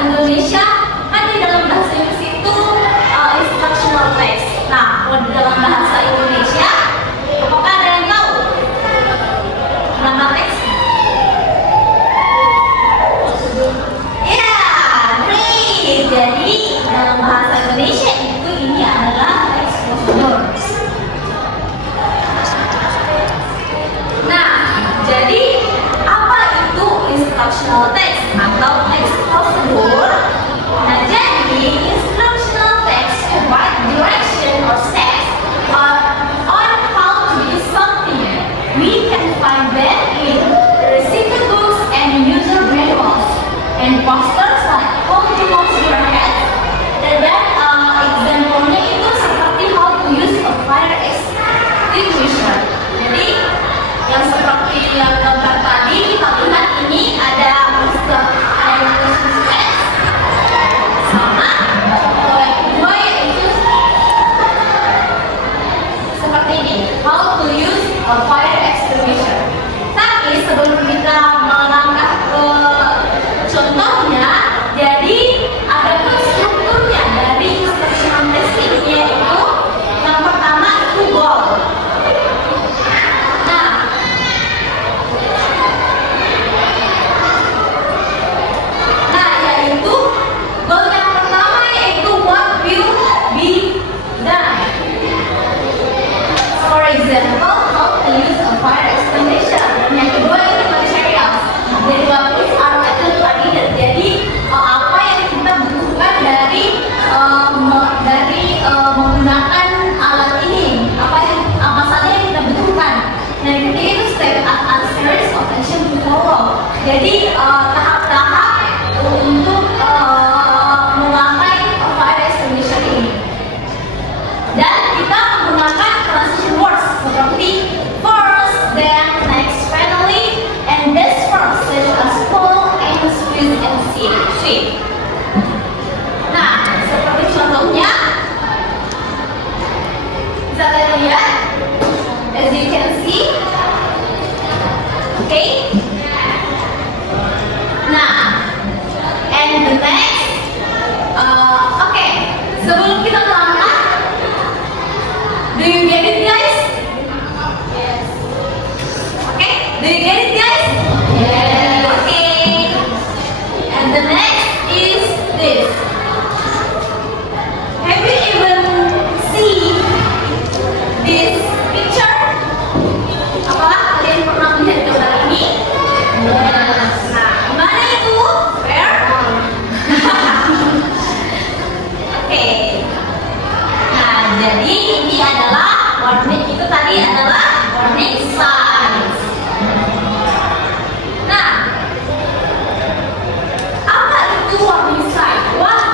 Indonesia kan di dalam bahasa Inggris itu instructional text. Nah, kalau di dalam bahasa Indonesia, apakah ada yang tahu nama teks? Ya, great. Jadi dalam bahasa Indonesia itu ini adalah teks prosedur. Nah, jadi apa itu instructional text atau teks prosedur? Nah, jadi instructional text provide direction or steps on how to do something. We can find them in recipe books and user manuals and posters like how to wash your hands. Dan example-nya itu seperti how to use a fire extinguisher. Jadi yang seperti yang gambar tadi kita lihat ini ada Mr. X sama kalau yang kedua yaitu seperti ini, how to use a fire extinguisher. Tapi sebelum kita melangkah ke contohnya, jadi ada strukturnya dari instructional text ini, yaitu yang pertama itu goal. Yaitu goal yang pertama yaitu what will be done. For example, how to use a fire extinguisher. Yang kedua itu materials. Jadi what is our method are needed. Jadi apa yang kita butuhkan dari menggunakan alat ini, apa saja yang kita butuhkan. Nah, yang ketiga itu step and series of action to follow. Jadi tahap-tahap untuk memakai fire extinguisher ini. Dan kita menggunakan transition words seperti first, then, next, finally, and this first such as pull, and squeeze, and sweep. Nah, seperti contohnya bisa kalian lihat, as you can see, okay. Nah, and the next, okay. Sebelum kita melangkah, do you get it, guys? Yes. Okay, do you get it, guys? Yes. Okay. And the next is this. Have you even seen this picture? Apakah kalian pernah melihat gambar ini? Yes. Nah, mana itu? Where? Oke. Nah, jadi ini adalah warning, itu tadi adalah warning signs. Nah, apa itu warning sign? What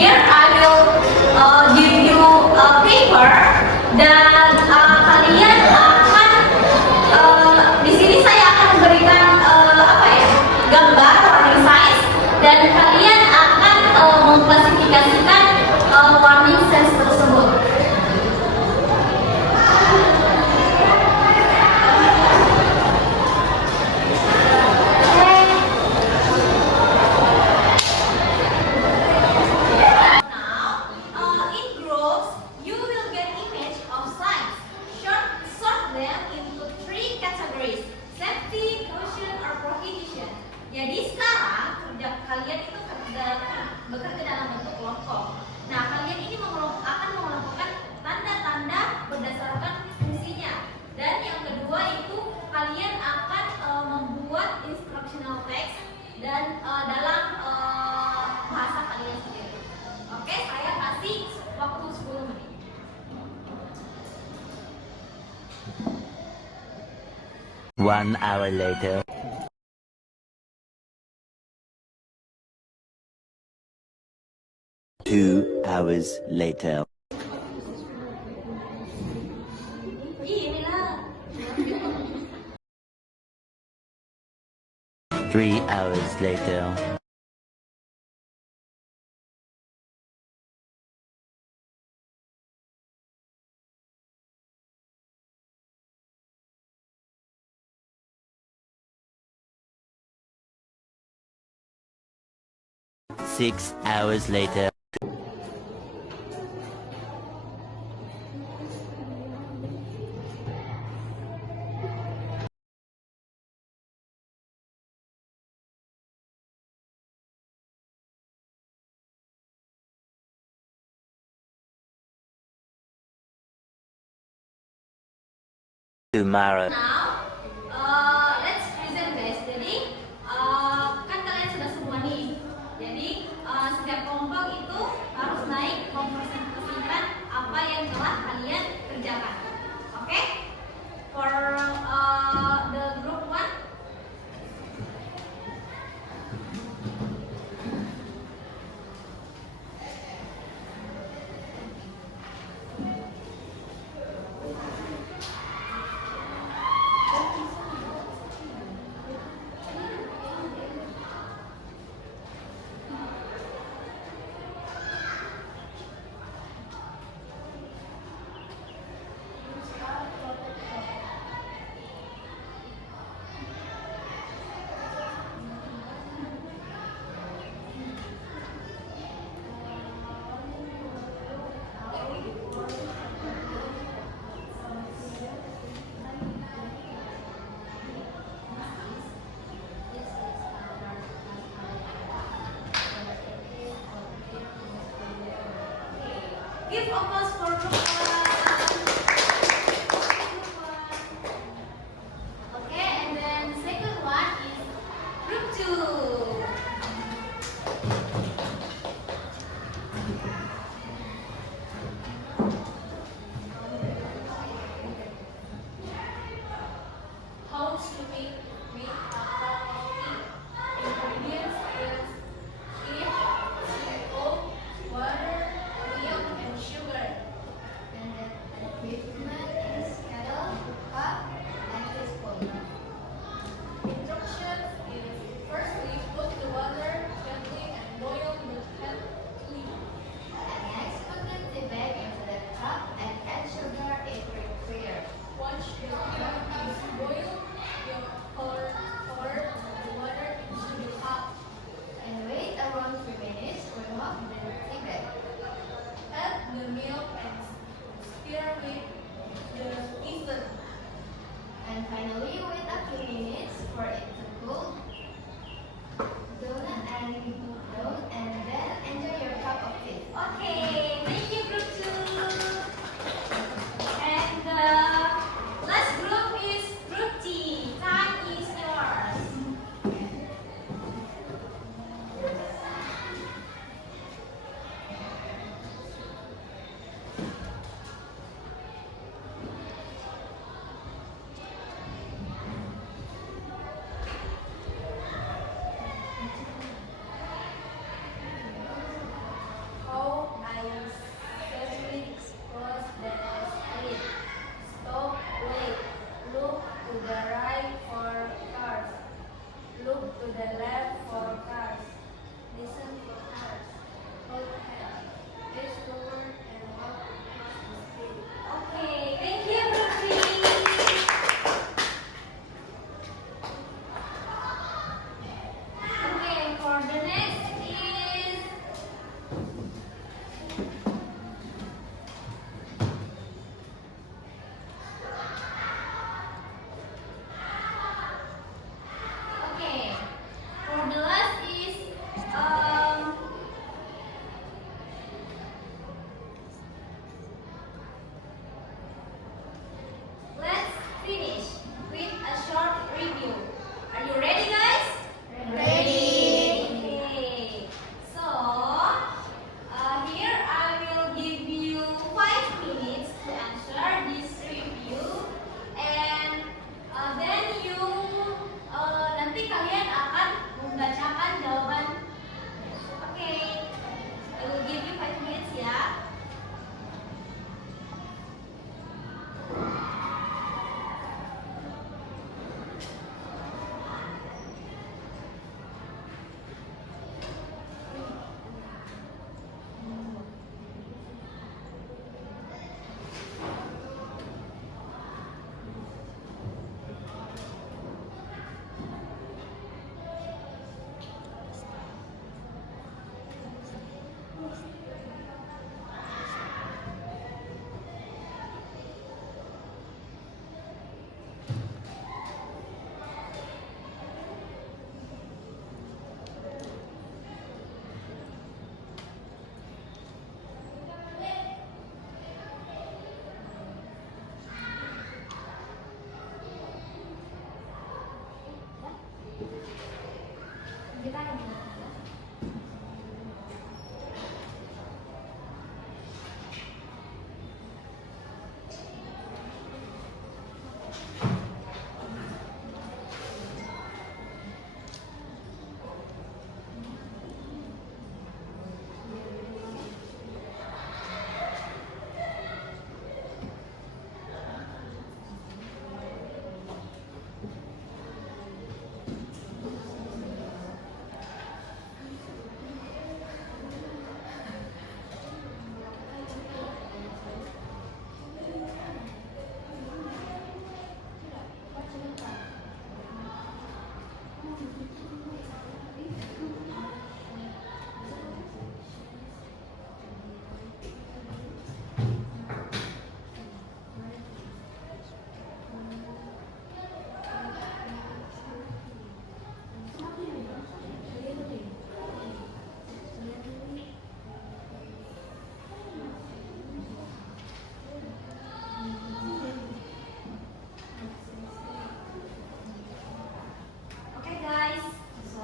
Here I will give you a paper dan kalian akan di sini saya akan memberikan gambar warning signs dan kalian akan mengklasifikasikan warning signs tersebut. Jadi sekarang kalian itu bekerja dalam bentuk kelompok. Nah, kalian ini akan mengelompokkan tanda-tanda berdasarkan fungsinya. Dan yang kedua itu kalian akan membuat instructional text dan dalam bahasa kalian sendiri. Oke, saya kasih waktu 10 menit. One hour later. 2 hours later. Inilah. 3 hours later. Six hours later. Tomorrow. Now, let's present guys. Jadi, kan kalian sudah semua nih. Jadi, setiap kelompok itu harus naik mempresentasikan apa yang telah kalian kerjakan. Oke? For the group one. Give applause for group one. Okay, and then second one is group two. How to make a cup of tea? Ingredients is tea, oat, water, milk, and sugar. And Okay guys, so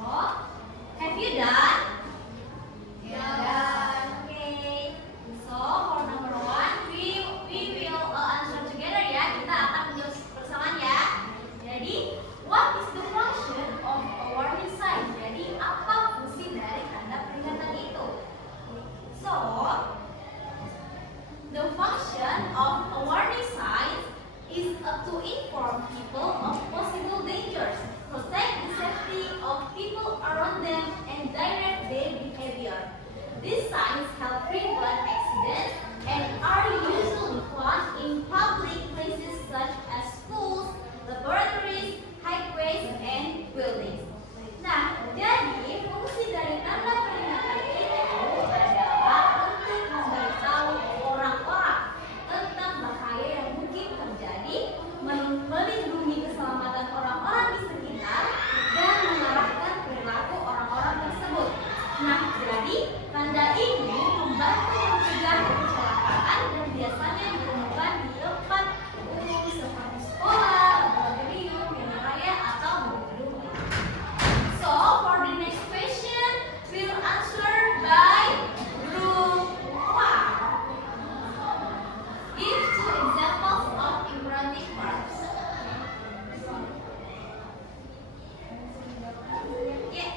have you done? Okay. So for number one, we will answer together ya. Kita akan menjawab bersamaan ya. Jadi, what is the function of a warning sign? Jadi, apa fungsi dari tanda peringatan itu? So, the function of a warning sign is to inform people of possible dangers, protect the safety of people around them, and direct their behavior. These signs help prevent accidents and are usually found in public places such as schools, laboratories, highways, and buildings. Nah, jadi fungsi dari tanda peringatan itu adalah untuk memberitahu orang-orang tentang bahaya yang mungkin terjadi, melindungi keselamatan orang-orang di sekitar, dan mengarahkan perilaku orang-orang tersebut. Nah, jadi tanda ini membantu mencegah kecelakaan dan biasanya ditemukan di tempat umum seperti sekolah, laboratorium, jalan raya, atau gedung. So, for the next question, we'll answer by group 1. Give 2 examples of imperative verbs. Yeah.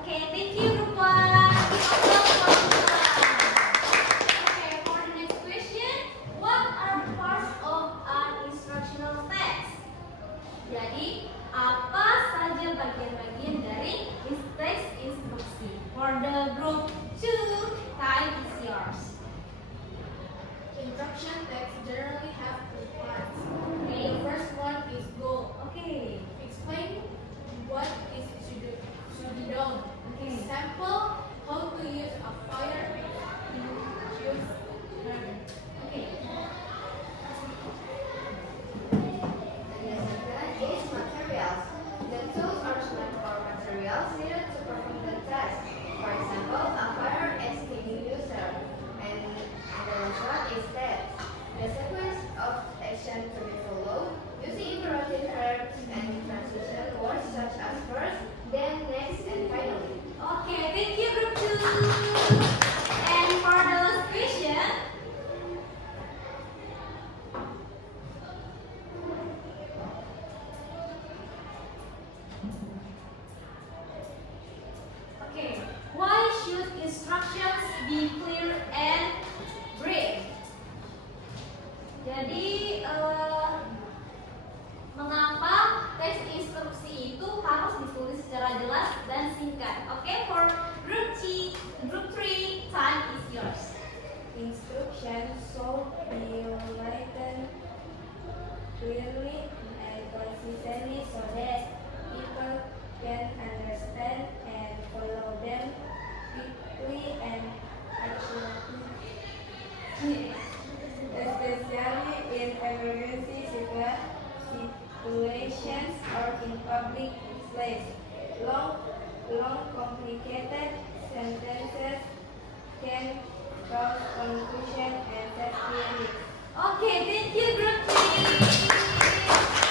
Okay, thank you, Group 1. Okay, for the next question, what are parts of an instructional text? Jadi, apa saja bagian-bagian dari teks instruksi? For the Group 2, time is yours. Instruction text generally have two parts. Okay. The first one is goal. Okay. Explain what is to be done. Okay. Example, how to use a fire extinguisher. Okay. The second is materials. The tools are small or materials needed to perform the task. For example, a fire extinguisher. And the last one is steps. The sequence of action to be followed using imperative verbs and transition words such as first, then, next, and finally. Okay, thank you, Group 2. And for the last question, okay, why should instructions be clear and brief? Jadi, mengapa teks instruksi itu harus ditulis secara jelas dan singkat? Okay, for situations or in public place. Long complicated sentences can cause confusion and safety risks. Okay, thank you, Group 3.